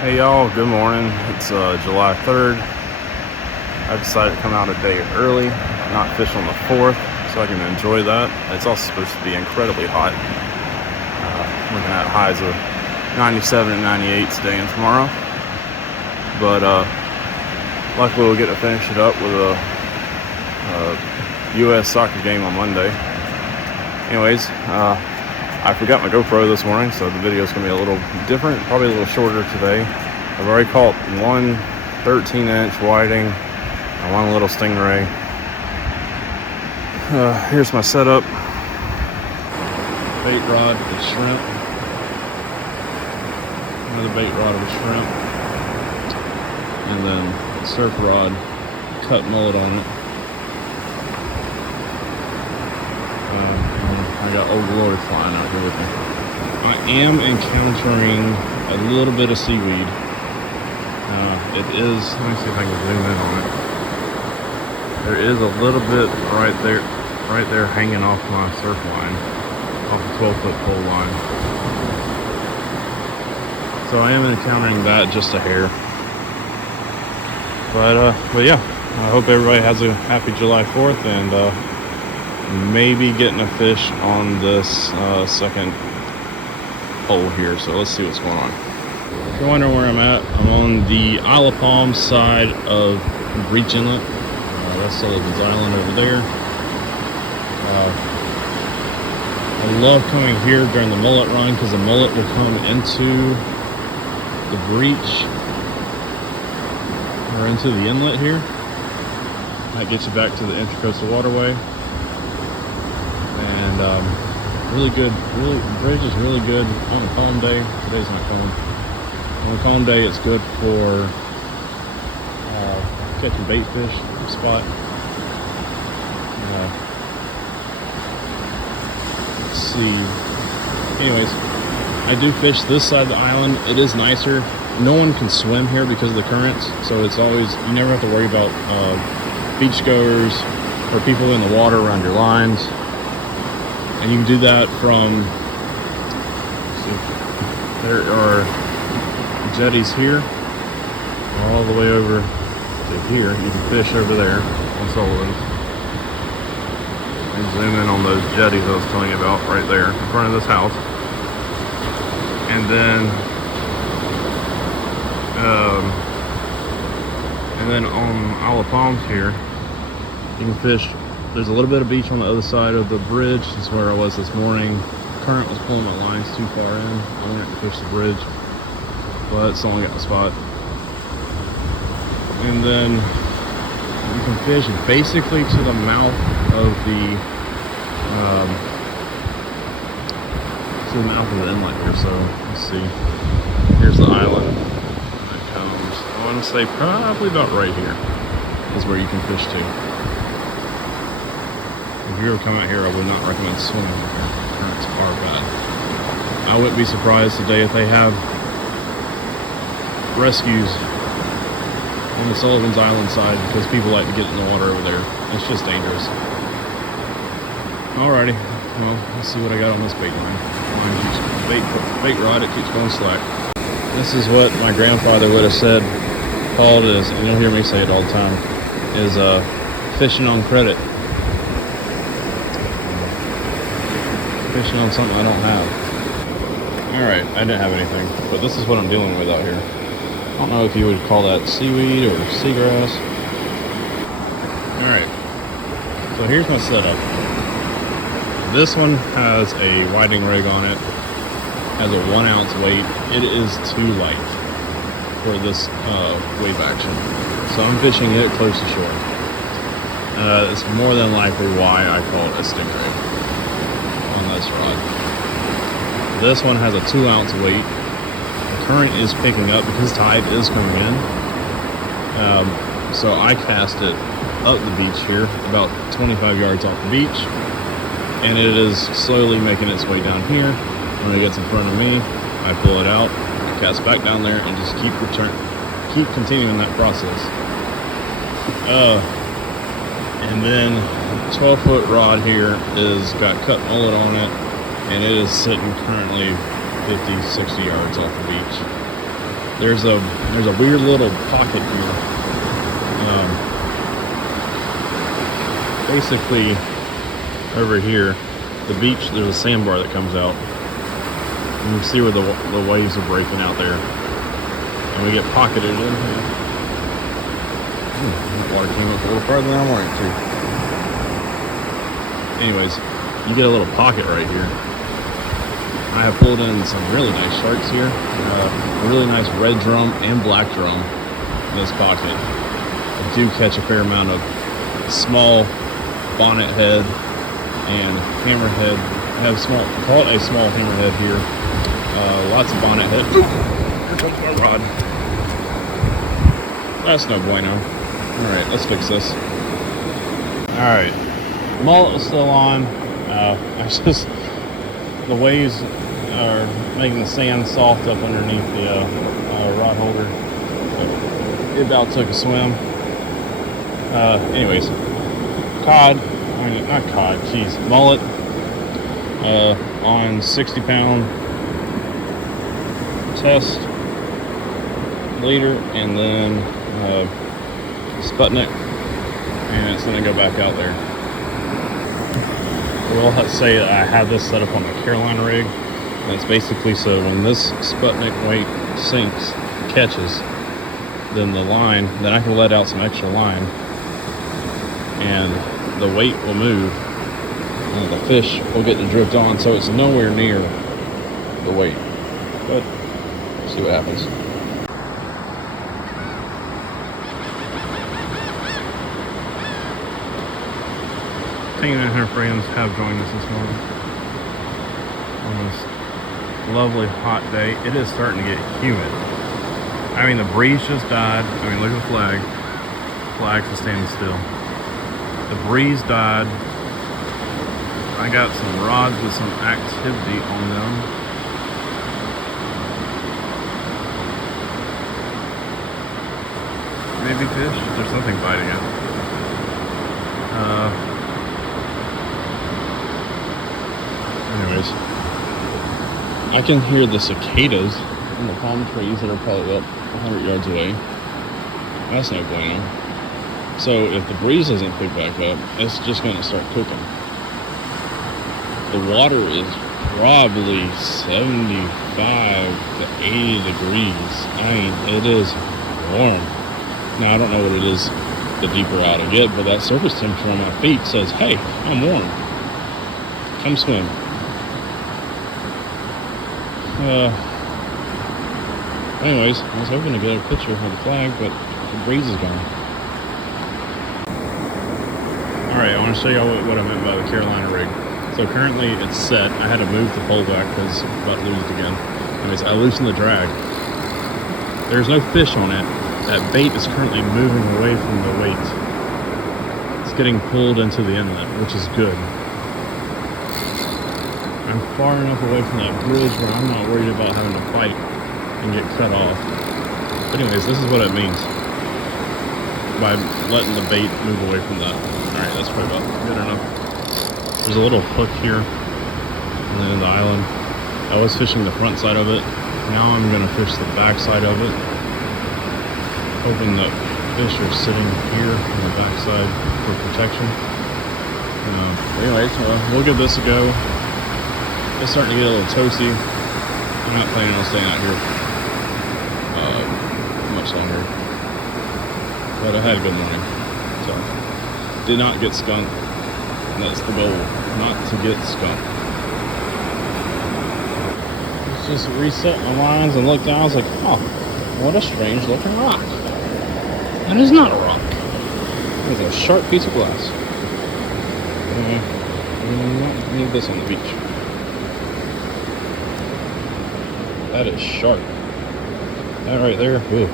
Hey y'all, good morning. It's July 3rd. I decided to come out a day early, not fish on the 4th, so I can enjoy that. It's also supposed to be incredibly hot. Looking at highs of 97 and 98 today and tomorrow. But luckily we'll get to finish it up with a U.S. soccer game on Monday. Anyways, I forgot my GoPro this morning, so the video is going to be a little different, probably a little shorter today. I've already caught one 13-inch whiting and one little stingray. Here's my setup. Bait rod with shrimp. Another bait rod with shrimp. And then surf rod, cut mullet on it. I got Old Glory flying out here with me. I am encountering a little bit of seaweed. It is, let me see if I can zoom in on it. There is a little bit right there hanging off my surf line, off the 12-foot pole line. So I am encountering that, just a hair. But yeah, I hope everybody has a happy July 4th and maybe getting a fish on this second hole here. So let's see what's going on. If you're wondering where I'm at, I'm on the Isle of Palms side of Breach Inlet. That's Sullivan's Island over there. I love coming here during the mullet run because the mullet will come into the breach or into the inlet here. That gets you back to the Intracoastal Waterway. Really good, the bridge is really good on a calm day. Today's not calm. On a calm day, it's good for catching bait fish spot. Let's see. Anyways, I do fish this side of the island. It is nicer. No one can swim here because of the currents, so it's always, you never have to worry about beachgoers or people in the water around your lines. And you can do that from, there are jetties here, all the way over to here. You can fish over there on Sullivan's. And zoom in on those jetties I was telling you about right there in front of this house. And then on Isle of Palms here, you can fish. There's a little bit of beach on the other side of the bridge. That's where I was this morning. Current was pulling my lines too far in. I went to fish the bridge, but it's only got the spot. And then you can fish basically to the mouth of the inlet here. So let's see. Here's the island. It comes, I want to say probably about right here is where you can fish to. If you ever come out here, I would not recommend swimming here. Currents are bad. I wouldn't be surprised today if they have rescues on the Sullivan's Island side because people like to get in the water over there. It's just dangerous. Alrighty, well, let's see what I got on this bait line. Bait rod, it keeps going slack. This is what my grandfather would have said, called is, and you'll hear me say it all the time, is fishing on credit. Fishing on something I don't have. Alright, I didn't have anything, but this is what I'm dealing with out here. I don't know if you would call that seaweed or seagrass. Alright, so here's my setup. This one has a whiting rig on it, has a 1 ounce weight. It is too light for this wave action, so I'm fishing it close to shore. It's more than likely why I call it a stingray. This rod. This one has a 2 ounce weight. The current is picking up because tide is coming in. So I cast it up the beach here, about 25 yards off the beach, and it is slowly making its way down here. When it gets in front of me, I pull it out, cast back down there, and just keep continuing that process. And then 12-foot rod here is got cut mullet on it, and it is sitting currently 50, 60 yards off the beach. there's a weird little pocket here. Basically, over here, the beach, there's a sandbar that comes out. And you can see where the waves are breaking out there. And we get pocketed in here. The water came up a little farther than I wanted to. Anyways, you get a little pocket right here. I have pulled in some really nice sharks here. A really nice red drum and black drum in this pocket. I do catch a fair amount of small bonnet head and hammerhead. I have call it a small hammerhead here. Lots of bonnet head. Ooh, here comes my rod. That's no bueno. Alright, let's fix this. Alright, mullet is still on. The waves are making the sand soft up underneath the rod holder. It about took a swim. Anyways, mullet on 60-pound test leader, and then Sputnik, and it's going to go back out there. I will have to say that I have this set up on the Carolina rig. That's basically so when this Sputnik weight sinks, catches, then the line, then I can let out some extra line, and the weight will move, and the fish will get to drift on, so it's nowhere near the weight. But see what happens. Tina and her friends have joined us this morning on this lovely hot day. It is starting to get humid. I mean, the breeze just died. I mean, look at the flag. The flags are standing still. The breeze died. I got some rods with some activity on them. Maybe fish? There's something biting it. Anyways, I can hear the cicadas in the palm trees that are probably up 100 yards away. That's no bueno. So if the breeze doesn't pick back up, it's just going to start cooking. The water is probably 75 to 80 degrees. I mean, it is warm. Now, I don't know what it is the deeper out I get, but that surface temperature on my feet says, hey, I'm warm. Come swim. Anyways, I was hoping to get a picture of the flag, but the breeze is gone. Alright, I want to show you what I meant by the Carolina rig. So currently it's set. I had to move the pole back because it's about to lose it again. Anyways, I loosened the drag. There's no fish on it. That bait is currently moving away from the weight. It's getting pulled into the inlet, which is good. I'm far enough away from that bridge where I'm not worried about having to fight and get cut off. But anyways, this is what it means by letting the bait move away from that. Alright, that's probably about good enough. There's a little hook here, and then the island. I was fishing the front side of it. Now I'm going to fish the back side of it, hoping the fish are sitting here on the back side for protection. Anyways, we'll give this a go. It's starting to get a little toasty. I'm not planning on staying out here much longer. But I had a good morning. So, did not get skunked. And that's the goal, not to get skunked. Let's just reset my lines and look down. I was like, oh, what a strange looking rock. That is not a rock. It's a sharp piece of glass. I need this on the beach. That is sharp. That right there. Ooh.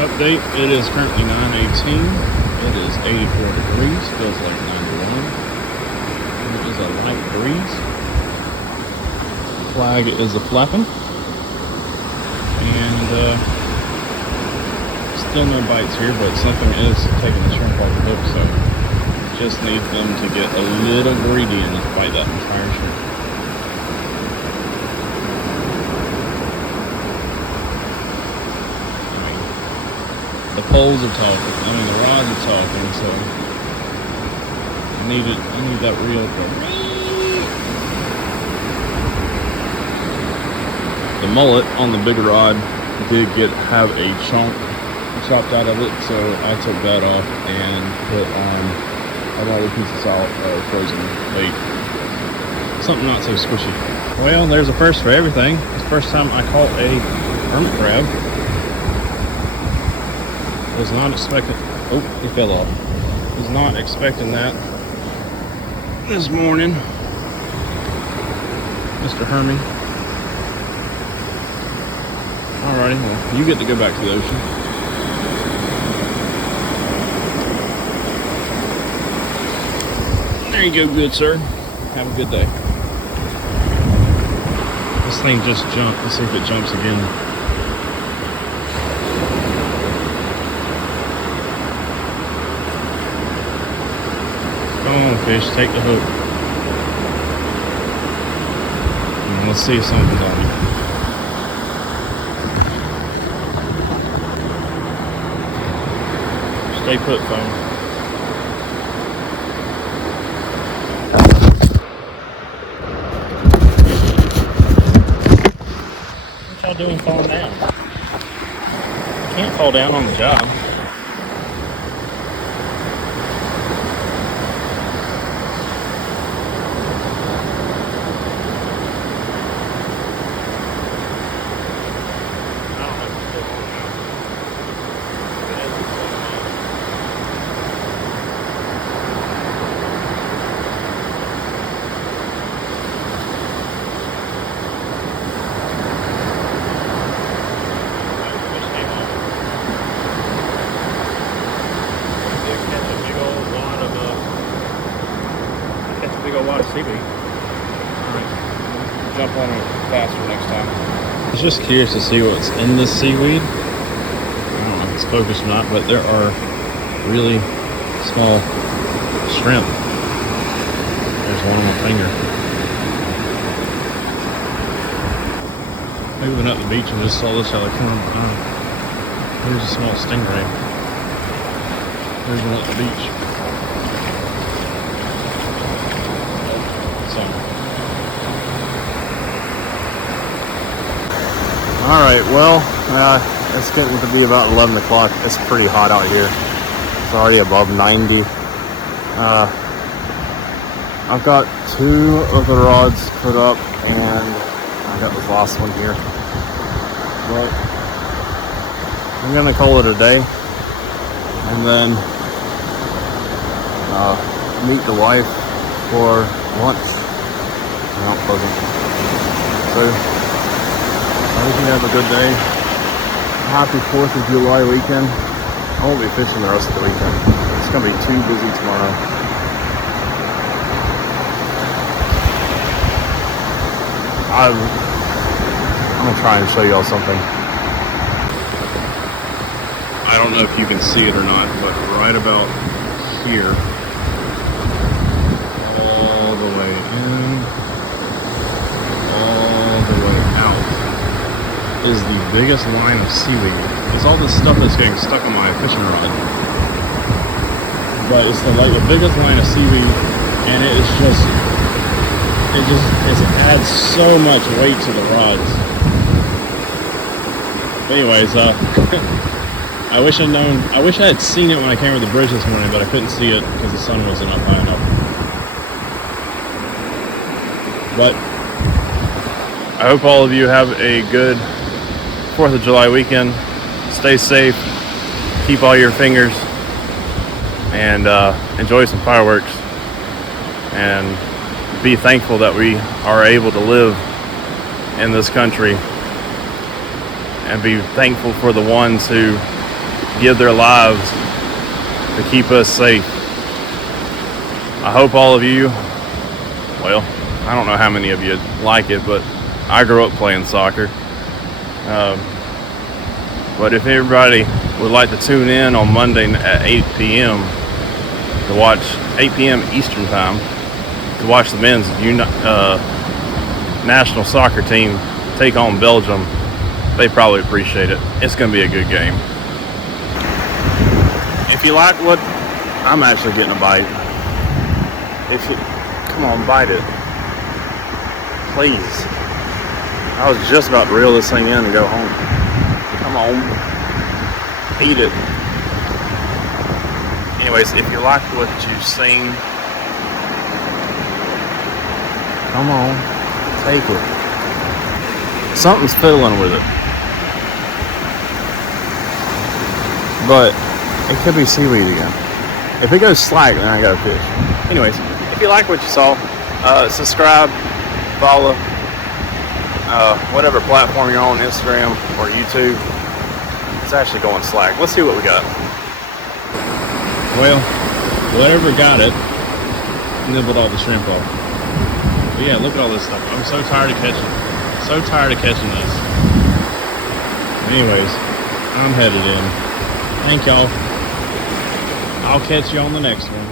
Update, it is currently 9:18. It is 84 degrees, feels like 91. It is a light breeze. Flag is a flapping. And still no bites here, but something is taking the shrimp off the hook, so just need them to get a little greedy and just bite that entire shrimp. The poles are talking. I mean, the rods are talking. So I need that reel for. The mullet on the big rod did have a chunk chopped out of it, so I took that off and put on another piece of solid frozen bait. Something not so squishy. Well, there's a first for everything. It's the first time I caught a hermit crab. Was not expecting. Oh, he fell off. Was not expecting that this morning, Mr. Hermie. Alrighty, well, you get to go back to the ocean. There you go, good sir. Have a good day. This thing just jumped. Let's see if it jumps again. Come on, fish, take the hook. And let's see if something's on it. Stay put, phone. What y'all doing falling down? You can't fall down on the job. A lot of seaweed. Alright, jump on it faster next time. I was just curious to see what's in this seaweed. I don't know if it's focused or not, but there are really small shrimp. There's one on my finger. Maybe went up the beach and just saw this how they come behind. Here's a small stingray. There's one at the beach. Alright, well, it's getting to be about 11 o'clock. It's pretty hot out here. It's already above 90. I've got 2 of the rods put up, and I got this last one here. But I'm going to call it a day, and then meet the wife for lunch in Mount Pleasant. So I hope you have a good day. Happy 4th of July weekend. I won't be fishing the rest of the weekend. It's going to be too busy tomorrow. I'm going to try and show y'all something. I don't know if you can see it or not, but right about here, all the way in, all the way out, is the biggest line of seaweed. It's all this stuff that's getting stuck on my fishing rod, but it's the biggest line of seaweed, and it adds so much weight to the rods. But anyways, I wish I had seen it when I came over the bridge this morning, but I couldn't see it because the sun wasn't up high enough. But I hope all of you have a good 4th of July weekend. Stay safe, keep all your fingers, and enjoy some fireworks, and be thankful that we are able to live in this country, and be thankful for the ones who give their lives to keep us safe. I hope all of you, well, I don't know how many of you like it, but I grew up playing soccer. But if everybody would like to tune in on Monday at 8 p.m. to watch 8 p.m. Eastern time to watch the men's national soccer team take on Belgium, they probably appreciate it. It's going to be a good game. if you like what, I'm actually getting a bite. If you, come on, bite it. Please. I was just about to reel this thing in and go home. Come on. Eat it. Anyways, if you like what you've seen, come on, take it. Something's fiddling with it. But it could be seaweed again. If it goes slack, then I got a fish. Anyways, if you like what you saw, subscribe, follow, whatever platform you're on, Instagram or YouTube. It's actually going slack. Let's see what we got. Well, whatever got it, nibbled all the shrimp off. But yeah, look at all this stuff. I'm so tired of catching this. Anyways, I'm headed in. Thank y'all. I'll catch you on the next one.